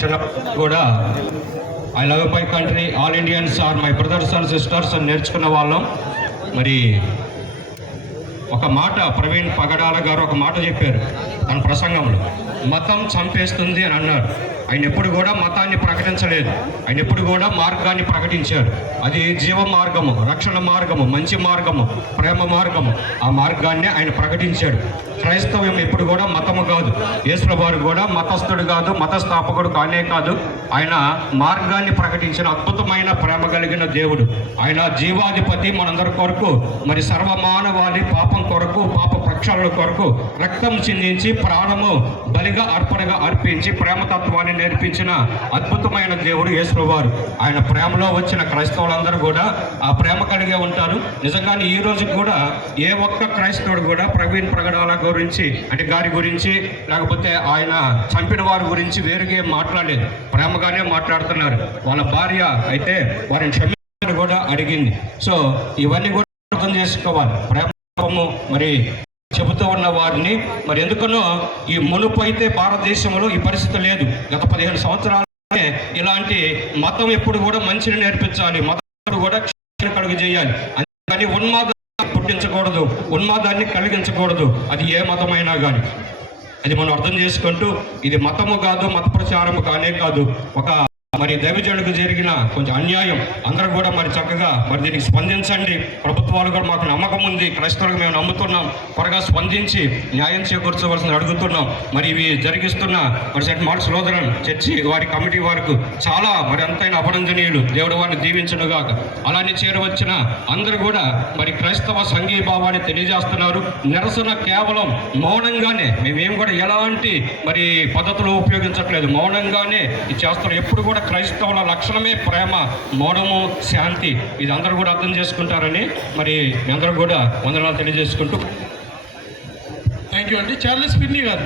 చిన్న కూడా I love my country, all Indians are my brothers and sisters అని నేర్చుకున్న వాళ్ళం. మరి ఒక మాట ప్రవీణ్ పగడాల గారు ఒక మాట చెప్పారు తన ప్రసంగంలో, మతం చంపేస్తుంది అని అన్నారు. ఆయన ఎప్పుడు కూడా మతాన్ని ప్రకటించలేదు, ఆయన ఎప్పుడు కూడా మార్గాన్ని ప్రకటించారు. అది జీవ మార్గము, రక్షణ మార్గము, మంచి మార్గము, ప్రేమ మార్గము. ఆ మార్గాన్ని ఆయన ప్రకటించాడు. క్రైస్తవ్యం ఎప్పుడు కూడా మతము కాదు. యేసుప్రభువు కూడా మతస్థుడు కాదు, మతస్థాపకుడు కానే కాదు. ఆయన మార్గాన్ని ప్రకటించిన అద్భుతమైన ప్రేమ కలిగిన దేవుడు. ఆయన జీవాధిపతి. మనందరి కొరకు, మరి సర్వమానవాళి పాపం కొరకు, పాప ప్రక్షాళన కొరకు రక్తం చిందించి ప్రాణము బలిగా అర్పణగా అర్పించి ప్రేమతత్వాన్ని నేర్పించిన అద్భుతమైన దేవుడు యేసుప్రభువు. ఆయన ప్రేమలో వచ్చిన క్రైస్తవులందరూ కూడా ఆ ప్రేమ కలిగే ఉంటారు. నిజంగానే ఈ రోజు కూడా ఏ ఒక్క క్రైస్తవుడు కూడా ప్రవీణ్ ప్రగడాల గురించి అంటే గారి గురించి లేకపోతే ఆయన చంపిన వారి గురించి వేరుగా మాట్లాడలేదు, ప్రేమగానే మాట్లాడుతున్నారు. వాళ్ళ భార్య అయితే వారిని క్షమించని కూడా అడిగింది. సో ఇవన్నీ కూడా అర్థం చేసుకోవాలి. ప్రేమము మరి చెబుతూ ఉన్న వారిని మరి ఎందుకనో ఈ మునుపు అయితే భారతదేశంలో ఈ పరిస్థితి లేదు. గత 15 సంవత్సరాలే ఇలాంటి మతం ఎప్పుడు కూడా మంచిని నేర్పించాలి, మతం కూడా కలుగు చేయాలి. అందుకని ఉన్మాదాన్ని పుట్టించకూడదు, ఉన్మాదాన్ని కలిగించకూడదు. అది ఏ మతమైనా కానీ అది మనం అర్థం చేసుకుంటూ ఇది మతము కాదు, మత ప్రచారము కానే కాదు. ఒక మరి దైవజనుడికి జరిగిన కొంచెం అన్యాయం అందరూ కూడా మరి చక్కగా మరి దీనికి స్పందించండి. ప్రభుత్వాలు కూడా మాకు నమ్మకం ఉంది, క్రైస్తవులకు మేము నమ్ముతున్నాం, త్వరగా స్పందించి న్యాయం చేకూర్చవలసింది అడుగుతున్నాం. మరి ఇవి జరిగిస్తున్న మరి సెంట్ మార్క్స్ లూథరన్ చర్చి వారి కమిటీ వారికి చాలా మరి అంతైన అభినందనీయులు. దేవుడు వారిని దీవించునుగాక. అలానే చేరవచ్చిన అందరూ కూడా మరి క్రైస్తవ సంఘీభావాన్ని తెలియజేస్తున్నారు. నిరసన కేవలం మౌనంగానే, మేమేం కూడా ఎలాంటి మరి పద్ధతులు ఉపయోగించట్లేదు, మౌనంగానే ఇది చేస్తున్నాం. ఎప్పుడు కూడా క్రైస్తవుల లక్షణమే ప్రేమ, మౌనము, శాంతి. ఇది అందరూ కూడా అర్థం చేసుకుంటారని మరి అందరూ కూడా వందనాలు తెలియజేసుకుంటూ థ్యాంక్ యూ అండి. చార్లెస్ ఫిన్నీ గారు.